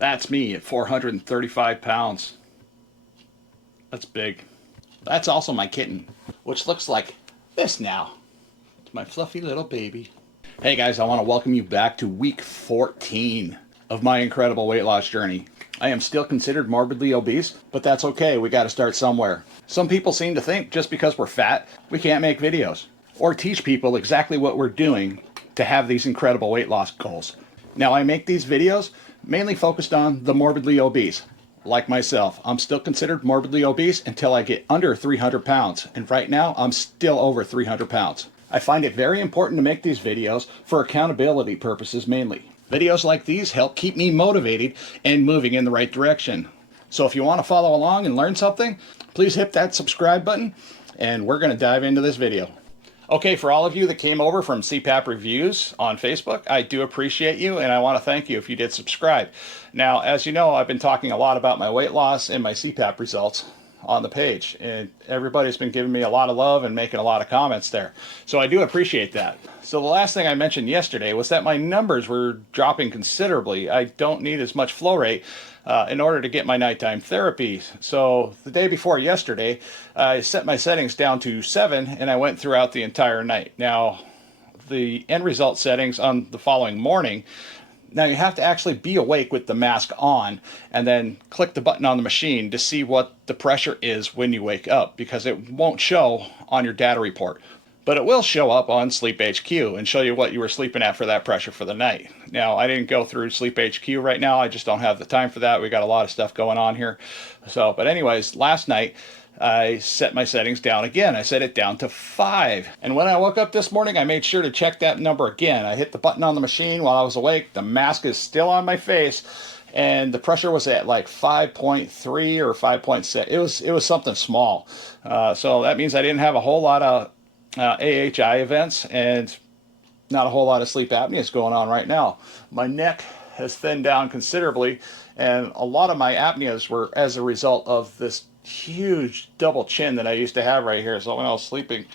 That's me at 435 pounds. That's big. That's also my kitten, which looks like this now. It's my fluffy little baby. Hey guys, I want to welcome you back to week 14 of my incredible weight loss journey. I am still considered morbidly obese, but that's okay. We got to start somewhere. Some people seem to think just because we're fat, we can't make videos or teach people exactly what we're doing to have these incredible weight loss goals. Now, I make these videos mainly focused on the morbidly obese. Like myself, I'm still considered morbidly obese until I get under 300 pounds. And right now, I'm still over 300 pounds. I find it very important to make these videos for accountability purposes mainly. Videos like these help keep me motivated and moving in the right direction. So if you want to follow along and learn something, please hit that subscribe button and we're going to dive into this video. Okay, for all of you that came over from CPAP Reviews on Facebook, I do appreciate you and I want to thank you if you did subscribe. Now, as you know, I've been talking a lot about my weight loss and my CPAP results on the page, and everybody's been giving me a lot of love and making a lot of comments there. So I do appreciate that. So the last thing I mentioned yesterday was that my numbers were dropping considerably. I don't need as much flow rate in order to get my nighttime therapy. So the day before yesterday, I set my settings down to 7 and I went throughout the entire night. Now, the end result settings on the following morning, now you have to actually be awake with the mask on and then click the button on the machine to see what the pressure is when you wake up, because it won't show on your data report. But it will show up on Sleep HQ and show you what you were sleeping at for that pressure for the night. Now, I didn't go through Sleep HQ right now. I just don't have the time for that. We got a lot of stuff going on here. So, but anyways, last night, I set my settings down again. I set it down to 5. And when I woke up this morning, I made sure to check that number again. I hit the button on the machine while I was awake. The mask is still on my face. And the pressure was at like 5.3 or 5.6. It was something small. So that means I didn't have a whole lot of AHI events and not a whole lot of sleep apneas going on right now. My neck has thinned down considerably, and a lot of my apneas were as a result of this huge double chin that I used to have right here. So when I was sleeping,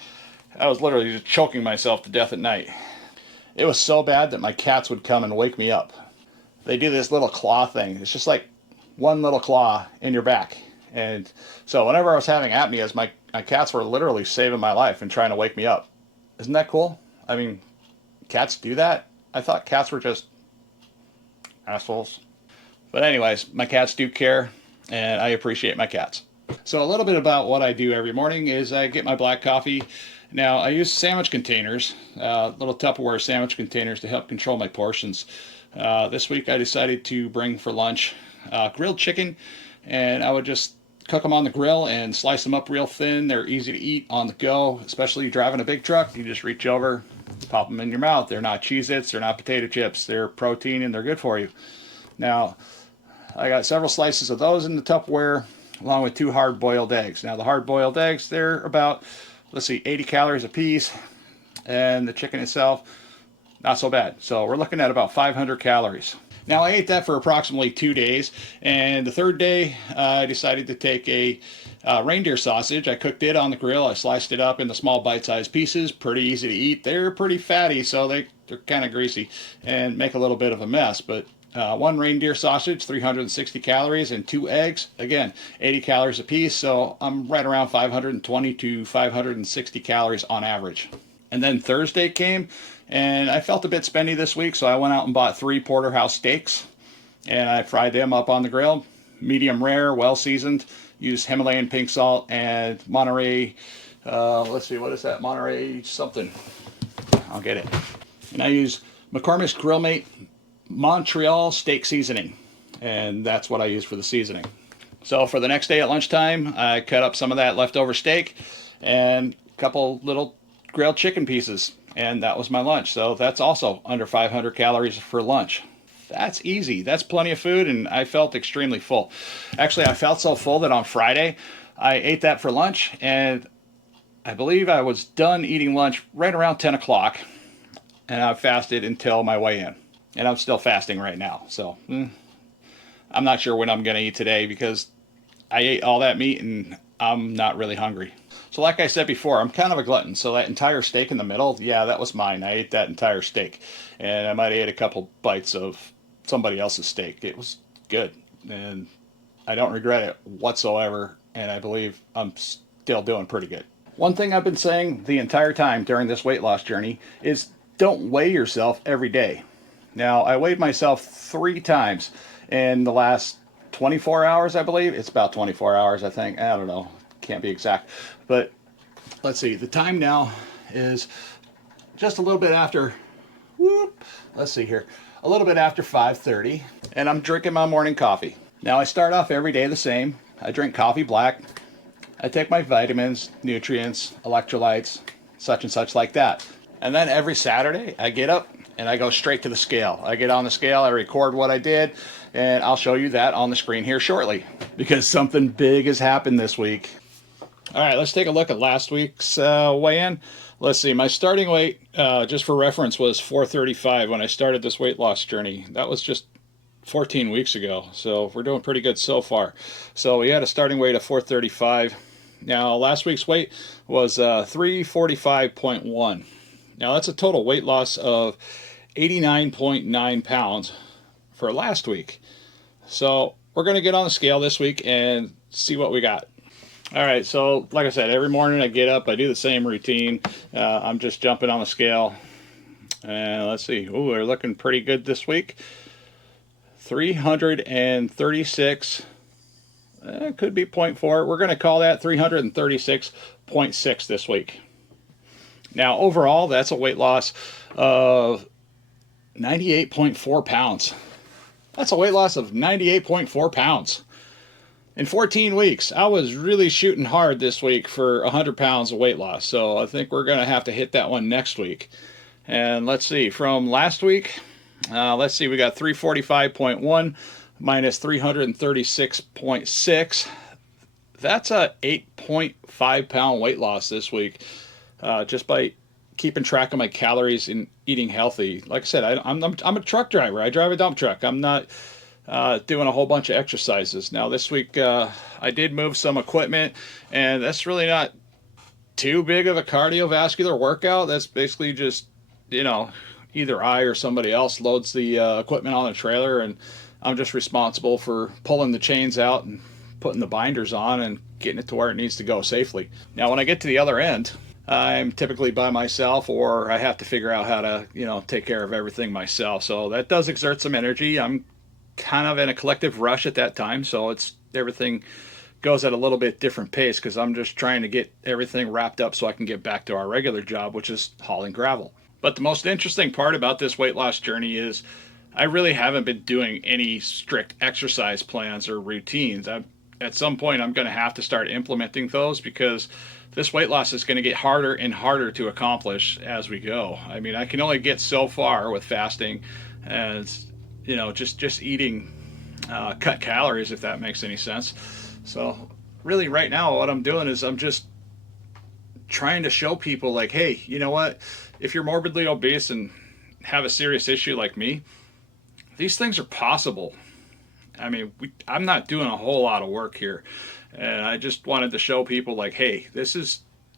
I was literally just choking myself to death at night. It was so bad that my cats would come and wake me up. They do this little claw thing. It's just like one little claw in your back. And so whenever I was having apneas, my cats were literally saving my life and trying to wake me up. Isn't that cool? I mean, cats do that? I thought cats were just assholes. But anyways, my cats do care, and I appreciate my cats. So a little bit about what I do every morning is I get my black coffee. Now, I use sandwich containers, little Tupperware sandwich containers to help control my portions. This week I decided to bring for lunch grilled chicken, and I would just cook them on the grill and slice them up real thin. They're easy to eat on the go, especially driving a big truck. You just reach over, pop them in your mouth. They're not Cheez-Its, they're not potato chips. They're protein and they're good for you. Now, I got several slices of those in the Tupperware, along with 2 hard-boiled eggs. Now, the hard-boiled eggs, they're about, let's see, 80 calories a piece, and the chicken itself, not so bad. So we're looking at about 500 calories. Now, I ate that for approximately 2 days, and the third day, I decided to take a reindeer sausage. I cooked it on the grill. I sliced it up into small bite-sized pieces, pretty easy to eat. They're pretty fatty, so they're kind of greasy and make a little bit of a mess, but 1 reindeer sausage, 360 calories, and 2 eggs, again, 80 calories a piece, so I'm right around 520 to 560 calories on average. And then Thursday came, and I felt a bit spendy this week, so I went out and bought 3 porterhouse steaks, and I fried them up on the grill, medium rare, well seasoned, used Himalayan pink salt and Monterey, let's see, what is that, Monterey something, I'll get it, and I use McCormick's Grill Mate Montreal steak seasoning, and that's what I use for the seasoning. So for the next day at lunchtime, I cut up some of that leftover steak and a couple little grilled chicken pieces, and that was my lunch. So that's also under 500 calories for lunch. That's easy. That's plenty of food, and I felt extremely full. Actually, I felt so full that on Friday I ate that for lunch, and I believe I was done eating lunch right around 10 o'clock, and I fasted until my weigh-in. And I'm still fasting right now, so I'm not sure when I'm going to eat today because I ate all that meat and I'm not really hungry. So like I said before, I'm kind of a glutton, so that entire steak in the middle, yeah, that was mine. I ate that entire steak, and I might have ate a couple bites of somebody else's steak. It was good, and I don't regret it whatsoever, and I believe I'm still doing pretty good. One thing I've been saying the entire time during this weight loss journey is don't weigh yourself every day. Now, I weighed myself 3 times in the last 24 hours, I believe. It's about 24 hours, I think. I don't know. Can't be exact. But let's see. The time now is just a little bit after, let's see here, a little bit after 5:30, and I'm drinking my morning coffee. Now, I start off every day the same. I drink coffee black. I take my vitamins, nutrients, electrolytes, such and such like that. And then every Saturday, I get up and I go straight to the scale. I get on the scale, I record what I did, and I'll show you that on the screen here shortly, because something big has happened this week. All right, let's take a look at last week's weigh-in. Let's see, my starting weight, just for reference, was 435 when I started this weight loss journey. That was just 14 weeks ago, so we're doing pretty good so far. So we had a starting weight of 435. Now, last week's weight was 345.1. Now, that's a total weight loss of 89.9 pounds for last week. So we're going to get on the scale this week and see what we got. All right, so like I said, every morning I get up, I do the same routine. I'm just jumping on the scale. And let's see. Ooh, we're looking pretty good this week. 336. Could be 0.4. We're going to call that 336.6 this week. Now, overall, that's a weight loss of 98.4 pounds. That's a weight loss of 98.4 pounds. In 14 weeks, I was really shooting hard this week for 100 pounds of weight loss. So I think we're going to have to hit that one next week. And let's see, from last week, let's see, we got 345.1 minus 336.6. That's a 8.5 pound weight loss this week, just by keeping track of my calories and eating healthy. Like I said, I'm a truck driver. I drive a dump truck. I'm not doing a whole bunch of exercises. Now this week I did move some equipment, and that's really not too big of a cardiovascular workout. That's basically just, you know, either I or somebody else loads the equipment on the trailer, and I'm just responsible for pulling the chains out and putting the binders on and getting it to where it needs to go safely. Now when I get to the other end, I'm typically by myself, or I have to figure out how to, you know, take care of everything myself. So that does exert some energy. I'm kind of in a collective rush at that time, so everything goes at a little bit different pace, because I'm just trying to get everything wrapped up so I can get back to our regular job, which is hauling gravel. But the most interesting part about this weight loss journey is I really haven't been doing any strict exercise plans or routines. At some point, I'm going to have to start implementing those, because this weight loss is going to get harder and harder to accomplish as we go. I mean, I can only get so far with fasting, and you know, just eating cut calories, if that makes any sense. So really right now what I'm doing is I'm just trying to show people, like, hey, you know what, if you're morbidly obese and have a serious issue like me, these things are possible. I mean, I'm not doing a whole lot of work here, and I just wanted to show people, like, hey,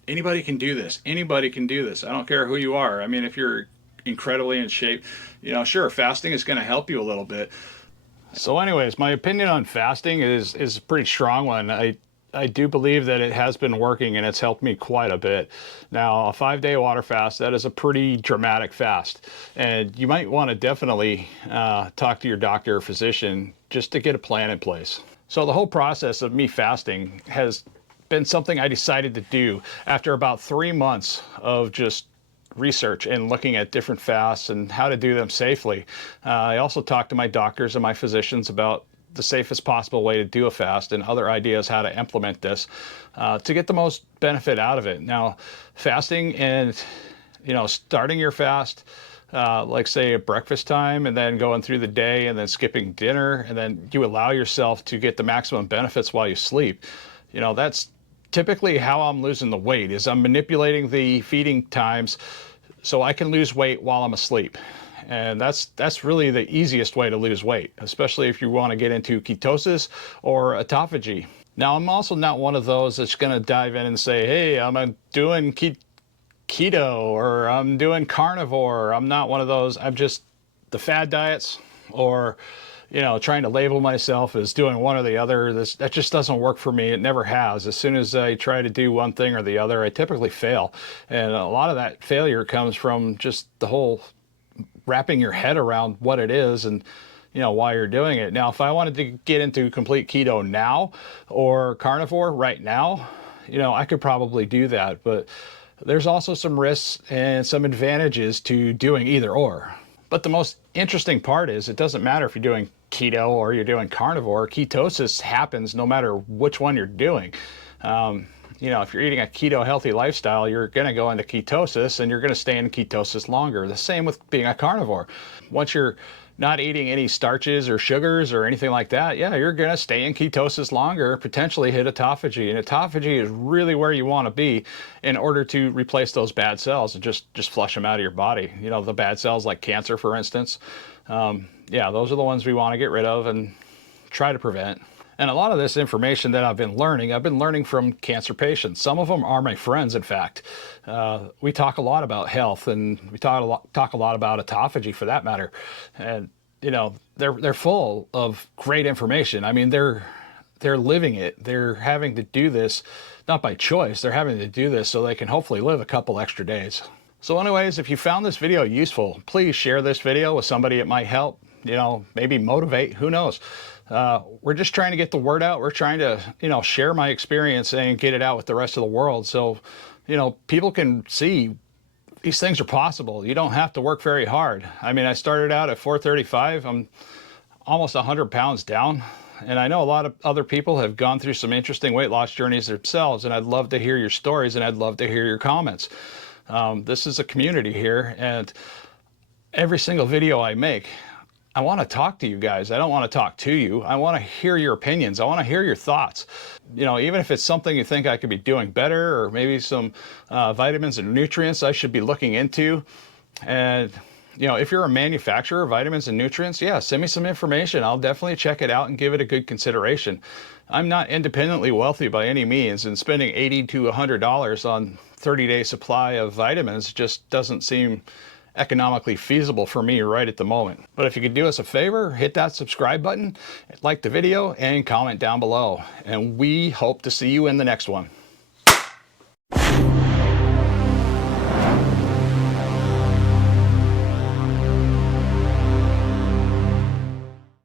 anybody can do this. Anybody can do this. I don't care who you are. I mean, if you're incredibly in shape, you know, sure, fasting is going to help you a little bit. So anyways, my opinion on fasting is a pretty strong one. I do believe that it has been working, and it's helped me quite a bit. Now, a 5-day water fast, that is a pretty dramatic fast, and you might want to definitely talk to your doctor or physician just to get a plan in place. So the whole process of me fasting has been something I decided to do after about 3 months of just research and looking at different fasts and how to do them safely. I also talked to my doctors and my physicians about the safest possible way to do a fast and other ideas how to implement this to get the most benefit out of it. Now, fasting and, you know, starting your fast, like say at breakfast time, and then going through the day and then skipping dinner, and then you allow yourself to get the maximum benefits while you sleep. You know, that's typically how I'm losing the weight, is I'm manipulating the feeding times so I can lose weight while I'm asleep. And that's really the easiest way to lose weight, especially if you want to get into ketosis or autophagy. Now, I'm also not one of those that's going to dive in and say, hey, I'm doing keto or I'm doing carnivore. I'm not one of those. I'm just the fad diets, or, trying to label myself as doing one or the other, that just doesn't work for me. It never has. As soon as I try to do one thing or the other, I typically fail. And a lot of that failure comes from just the whole wrapping your head around what it is and why you're doing it. Now, if I wanted to get into complete keto now or carnivore right now, I could probably do that. But there's also some risks and some advantages to doing either or. But the most interesting part is it doesn't matter if you're doing keto or you're doing carnivore. Ketosis happens no matter which one you're doing. If you're eating a keto healthy lifestyle, you're going to go into ketosis and you're going to stay in ketosis longer. The same with being a carnivore. Once you're not eating any starches or sugars or anything like that, yeah, you're going to stay in ketosis longer, potentially hit autophagy. And autophagy is really where you want to be in order to replace those bad cells and just flush them out of your body. The bad cells like cancer, for instance. Yeah, those are the ones we want to get rid of and try to prevent. And a lot of this information that I've been learning from cancer patients. Some of them are my friends, in fact. We talk a lot about health, and we talk a lot about autophagy for that matter. And, they're full of great information. I mean, they're living it. They're having to do this, not by choice. They're having to do this so they can hopefully live a couple extra days. So anyways, if you found this video useful, please share this video with somebody it might help, maybe motivate, who knows. We're just trying to get the word out. We're trying to, share my experience and get it out with the rest of the world. So, people can see these things are possible. You don't have to work very hard. I mean, I started out at 435. I'm almost 100 pounds down. And I know a lot of other people have gone through some interesting weight loss journeys themselves. And I'd love to hear your stories and I'd love to hear your comments. This is a community here, and every single video I make, I want to talk to you guys. I don't want to talk to you. I want to hear your opinions. I want to hear your thoughts. Even if it's something you think I could be doing better, or maybe some vitamins and nutrients I should be looking into. And, if you're a manufacturer of vitamins and nutrients, yeah, send me some information. I'll definitely check it out and give it a good consideration. I'm not independently wealthy by any means, and spending $80 to $100 on 30-day supply of vitamins just doesn't seem economically feasible for me right at the moment. But if you could do us a favor, hit that subscribe button, like the video, and comment down below. And we hope to see you in the next one.